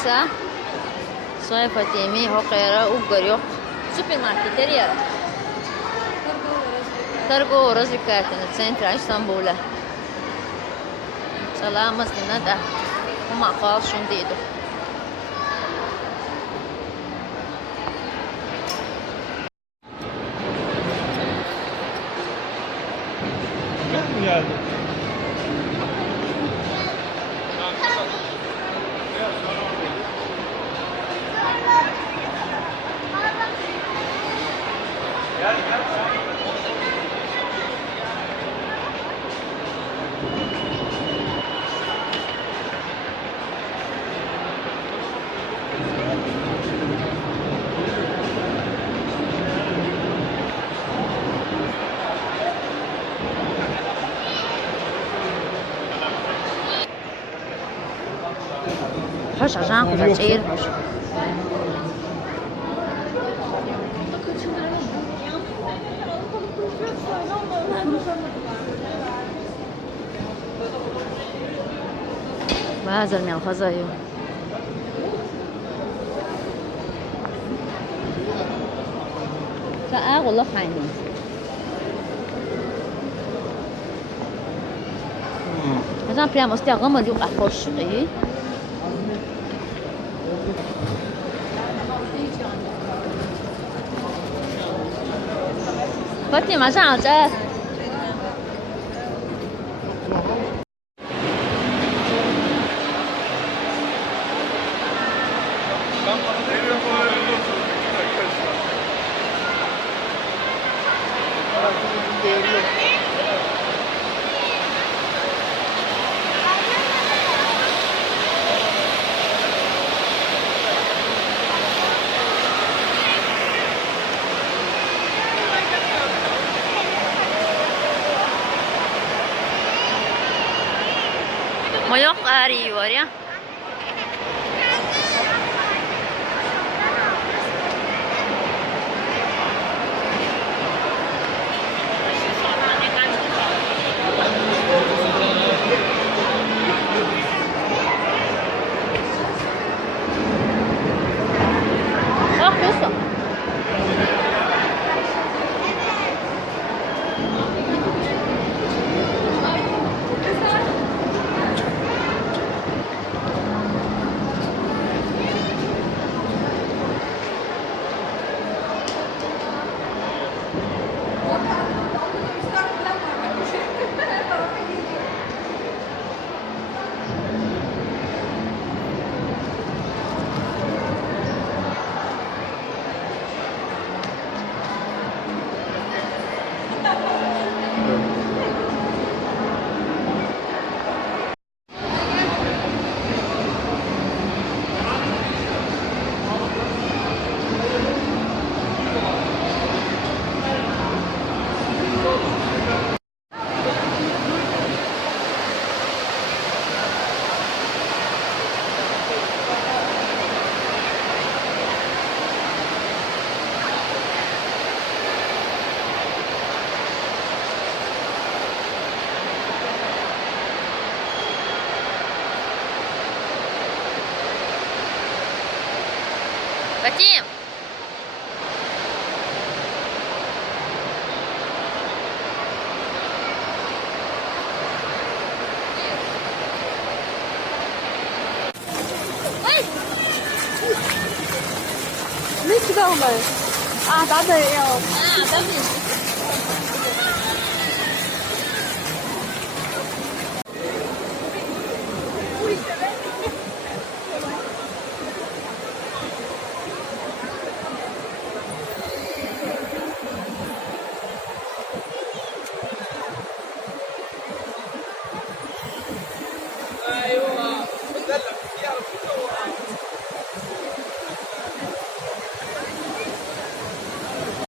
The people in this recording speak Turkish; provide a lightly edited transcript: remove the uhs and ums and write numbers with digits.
arkadaşlar. Soya Fatimi hoqera ugar yok. Süpermarketler yer. Торгово развлекательный центр İstanbul'a. Salamasına da maqal şundaydı. Geldi. Hoş ajan hoş çeyir hoş. وهذا المنخزة يوم لا والله خاينين مثلا prima stiamo a di a posto aí Fatih马上这ما yok ağrı var ya. Bak Yusuf. Fatih.没吃到没？啊，打的要。啊，咱们。